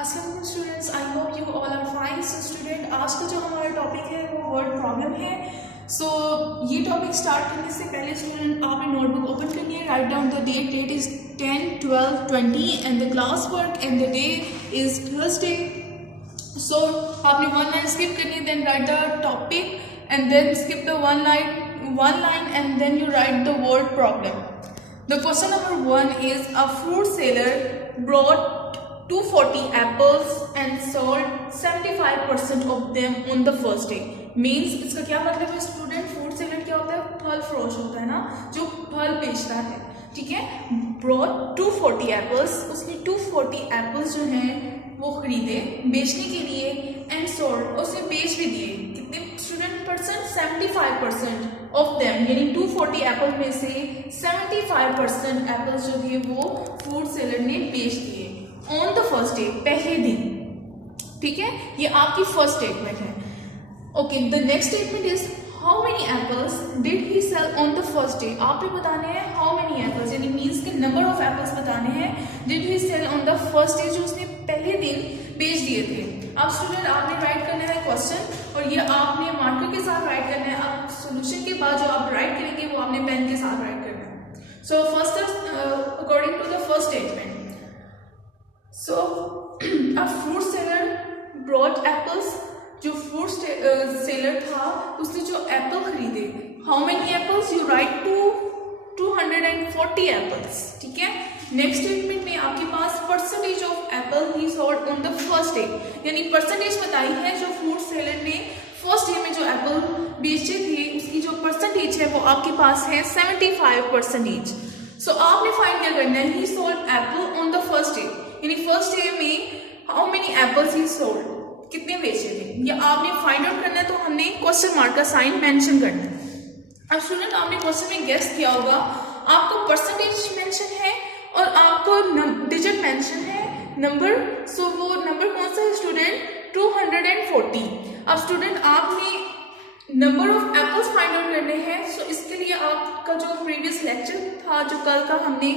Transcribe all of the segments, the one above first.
अस्सलाम students, I hope you all are fine. So student, आज का जो हमारा टॉपिक है वो वर्ड प्रॉब्लम है। सो ये टॉपिक स्टार्ट करने से पहले स्टूडेंट आपने नोटबुक ओपन करनी है, write down the date. Date is 10, 12, 20 and the class work and the day is Thursday. So आपने वन लाइन स्किप करनी है, then write the topic and then skip the one line and then you write the word problem. The question number 1 is a fruit seller brought 240 apples and sold 75% of them on the first day. Means इसका क्या मतलब है student? Fruit seller क्या होता है? फल फरोश होता है ना, जो फल बेचता है। ठीक है, brought 240 apples, उसने 240 apples जो हैं वो खरीदे बेचने के लिए, and sold, उसने बेच भी दिए। कितने स्टूडेंट परसेंट? 75% ऑफ देम, यानी 240 एप्पल में से 75% एप्पल्स जो थे वो फ्रूट सेलर ने बेच दिए ऑन द फर्स्ट डे, पहले दिन। ठीक है, ये आपकी फर्स्ट स्टेटमेंट है। Okay, the next statement is how many apples did he sell on the first day. आपने बताने हैं हाउ मेनी एप्पल्स, यानी मीन्स के नंबर ऑफ एप्पल्स बताने हैं। Did he sell on the first day, जो उसने पहले दिन बेच दिए थे। अब स्टूडेंट आपने राइट करना है क्वेश्चन, और ये आपने मार्कर के साथ राइट करना है। अब सोल्यूशन के बाद जो आप राइट करेंगे वो आपने पेन के साथ राइट करना है। So first according to the first statement, so a fruit seller brought apples, जो फ्रूट सेलर था उसने जो एप्पल खरीदे, how many apples, you write 240 apples. ठीक है, नेक्स्ट स्टेटमेंट में आपके पास percentage of apple he sold on the first day, यानी परसेंटेज बताई है जो फ्रूट सेलर ने फर्स्ट डे में जो एप्पल बेचे थे उसकी जो परसेंटेज है वो आपके पास है 75%। सो आपने फाइंड क्या करना है? ही sold Apple on the first day, यानी फर्स्ट डे में how many apples he sold, कितने बेचे थे, या आपने फाइंड आउट करना है। तो हमने क्वेश्चन मार्क का साइन मेंशन करना है। अब स्टूडेंट आपने क्वेश्चन में गेस किया होगा, आपको परसेंटेज मेंशन है और आपको डिजिट मेंशन है, नंबर। सो वो नंबर कौन सा है स्टूडेंट? 240। अब स्टूडेंट आपने number of apples find out करने हैं। सो इसके लिए आपका जो प्रीवियस लेक्चर था, जो कल का हमने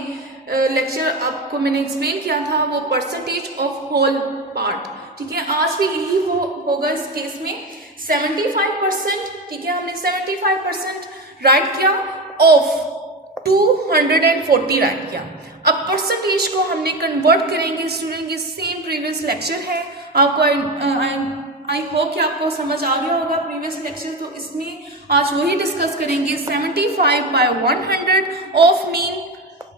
लेक्चर आपको मैंने एक्सप्लेन किया था, वो परसेंटेज ऑफ होल पार्ट। ठीक है, आज भी यही वो होगा इस केस में 75%। ठीक है, हमने 75% राइट किया ऑफ 240 राइट किया। अब परसेंटेज को हमने कन्वर्ट करेंगे स्टूडेंट, ये सेम प्रीवियस लेक्चर है। आपको आई होप कि आपको समझ आ गया होगा प्रीवियस लेक्चर, तो इसमें आज वही डिस्कस करेंगे। 75 by 100 ऑफ मीन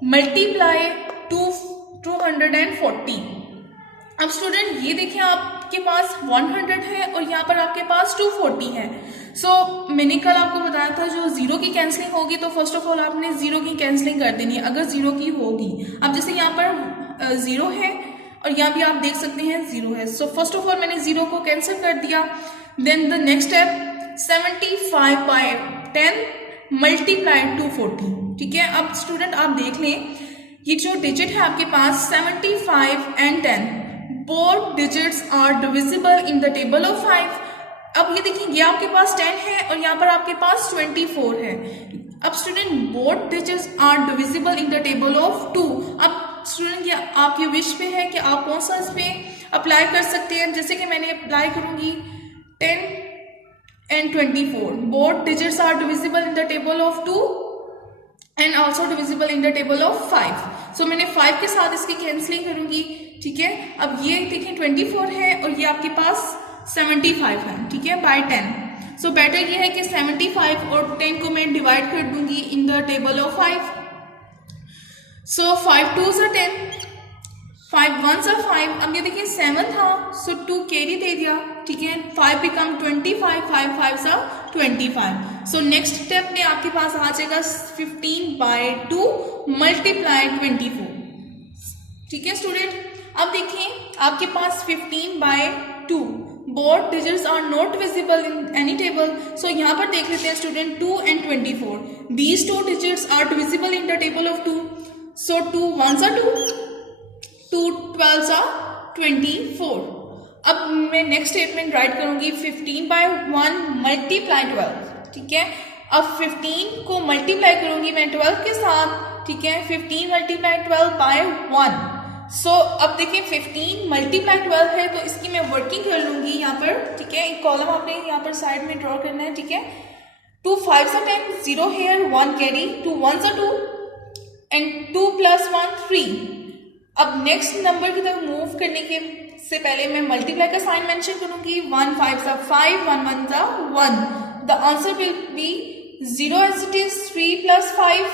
मल्टीप्लाई 240। अब स्टूडेंट ये देखिए, आपके पास 100 है और यहाँ पर आपके पास 240 है। सो मैंने कल आपको बताया था जो जीरो की कैंसलिंग होगी, तो फर्स्ट ऑफ ऑल आपने जीरो की कैंसलिंग कर देनी है अगर जीरो की होगी। अब जैसे यहाँ पर जीरो है और यहाँ भी आप देख सकते हैं जीरो है। सो फर्स्ट ऑफ ऑल मैंने जीरो को कैंसिल कर दिया। Then the next step 75 by 10 multiply 240। ठीक है, अब स्टूडेंट आप देख लें, ये जो डिजिट है आपके पास 75 and 10, both digits are divisible in the table of 5। अब ये देखिए, ये आपके पास 10 है और यहाँ पर आपके पास 24 है। अब student both digits are divisible in the table of 2। अब स्टूडेंट ये आपकी विश पे है कि आप कौन सा इस पे अप्लाई कर सकते हैं। जैसे कि मैंने अप्लाई करूंगी 10 and 24, both digits are divisible in the table of 2 and also divisible in the table of 5। सो मैंने 5 के साथ इसकी कैंसलिंग करूंगी। ठीक है, अब ये देखिए 24 है और ये आपके पास 75 है। ठीक है, बाय 10। सो बेटर ये है कि 75 और 10 को मैं डिवाइड कर दूंगी इन the table of 5। So 5 2s are 10, 5 1s are 5। अब ये देखिए 7 था, सो 2 कैरी दे दिया। ठीक है, 5 become 25, 5 5s are 25। So next step में आपके पास आ जाएगा 15 by 2 मल्टीप्लाई 24। ठीक है स्टूडेंट, अब देखिए आपके पास 15 by 2, both digits are not visible in any table. So यहाँ पर देख लेते हैं student 2 and 24, these 2 digits are divisible in the table of 2। So 2 1s are 2, 2 12s are 24। अब मैं नेक्स्ट स्टेटमेंट राइट करूंगी 15 by 1 मल्टीप्लाई 12। ठीक है, अब 15 को मल्टीप्लाई करूंगी मैं 12 के साथ। ठीक है, 15 मल्टीप्लाई 12 by 1। सो अब देखिए 15 मल्टीप्लाई 12 है, तो इसकी मैं वर्किंग कर लूंगी यहाँ पर, ठीक है। एक कॉलम आपने यहाँ पर साइड में ड्रॉ करना है, ठीक है। 2 5s are 10, 0 here, 1 carry, 2 1s are 2 and 2 + 1 3। अब नेक्स्ट नंबर की तरफ मूव करने के से पहले मैं मल्टीप्लाई का साइन मेंशन करूंगी। 1 5s are 5, 1 1s are 1। The answer will be 0 as it is, 3 + 5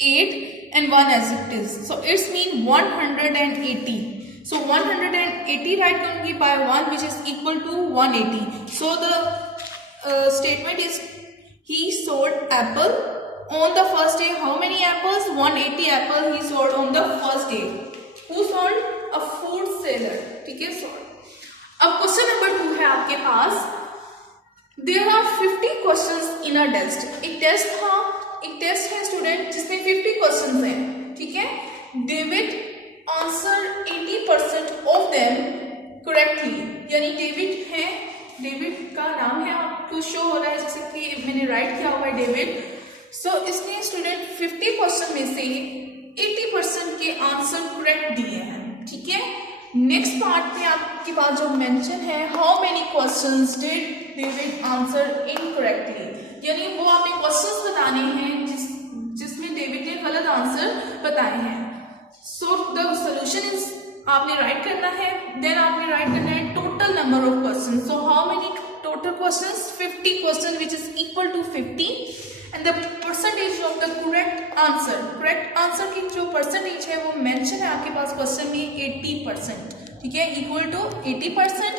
8 and 1 as it is, so it's mean 180. So 180 write करूंगी by 1 which is equal to 180. So the statement is he sold apple on the first day. How many apples? 180 apple he sold on the first day. Who sold? A food seller, ठीक है, sold. अब question number 2 है आपके पास। There are 50 questions in a test. एक test है student जिसमें 50 question हैं, ठीक है। David answer 80% of them correctly, यानी डेविड का नाम है, आपको शो हो रहा है जैसे कि मैंने राइट किया हुआ है डेविड। सो इसने स्टूडेंट 50 क्वेश्चन में से 80% के आंसर करेक्ट दिए हैं, ठीक है। नेक्स्ट पार्ट में आपके पास जो मेंशन है, how many questions did David answer incorrectly, यानी वो आपने क्वेश्चंस बताने हैं जिसमें डेविड ने गलत आंसर बताए हैं। सो द सॉल्यूशन इज, आपने राइट करना है, देन आपने राइट करना है total number of question. So how many total questions? 50 question which is equal to 50 and the percentage of the correct answer. Correct answer की जो परसेंटेज है वो मेंशन है आपके पास क्वेश्चन में 80%, ठीक है, equal to 80%।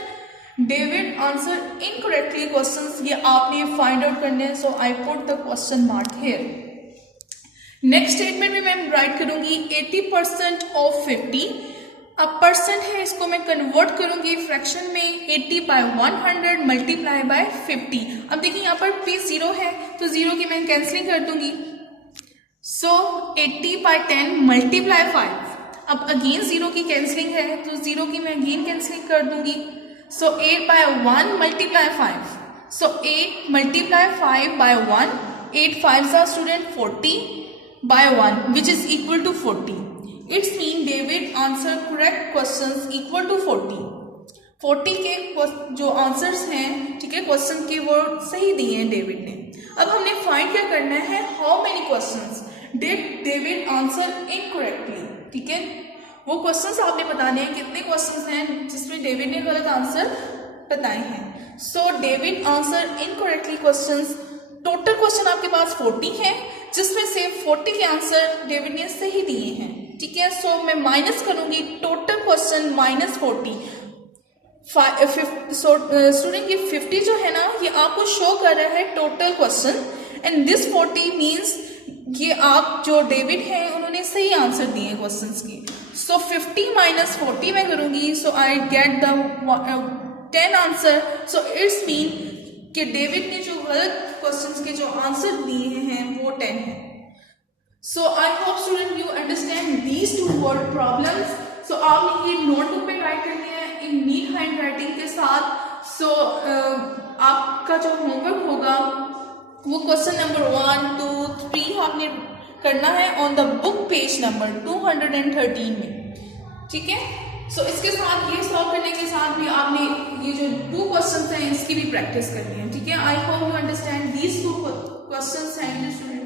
David answer incorrectly questions, ये आपने फाइंड आउट करने हैं। So I put the question mark here. Next statement में मैं राइट करूंगी 80% ऑफ 50। अब परसेंट है, इसको मैं कन्वर्ट करूंगी फ्रैक्शन में। 80 by 100 मल्टीप्लाई बाय 50। अब देखिए यहाँ पर p 0 है तो 0 की मैं कैंसिलिंग कर दूंगी। सो 80 by 10 मल्टीप्लाई 5। अब अगेन 0 की कैंसिलिंग है तो 0 की मैं अगेन कैंसिलिंग कर दूंगी। So 8 by 1 multiply 5. So 8 multiply 5 by 1. 8 5s are student 40 by 1 which is equal to 40. It's mean David answer correct questions equal to 40. 40 के जो आंसर्स हैं, ठीक है, क्वेश्चन के वो सही दिए हैं डेविड ने। अब हमने फाइंड क्या करना है, how many questions did David answer incorrectly, ठीक है। वो क्वेश्चंस आपने बताने हैं कितने क्वेश्चंस हैं जिसमें डेविड ने गलत आंसर बताए हैं। So David answer incorrectly questions. Total question आपके पास 40 है जिसमें से 40 के आंसर डेविड ने सही दिए हैं, ठीक है। सो मैं माइनस करूंगी टोटल क्वेश्चन -40। स्टूडेंट ये 50 जो है ना, ये आपको शो कर रहा है total question and this 40 means ये आप जो डेविड है उन्होंने सही आंसर दिए क्वेश्चंस की। सो 50 - 40 मैं करूंगी। So I get the 10 answer. So it's mean कि डेविड ने जो गलत क्वेश्चंस के जो आंसर दिए हैं वो 10 है। So I hope student you understand these 2 word problems. So आपने ये नोटबुक पे राइट करनी है इन नीट हैंड राइटिंग के साथ। सो आपका जो होमवर्क होगा वो क्वेश्चन नंबर 1 2 3 आपने करना है on the book page number 213 में, ठीक है। सो इसके साथ ये सॉल्व करने के साथ भी आपने ये जो 2 क्वेश्चंस हैं इसकी भी प्रैक्टिस करनी है, ठीक है। आई hope you understand these 2 questions हैं स्टूडेंट।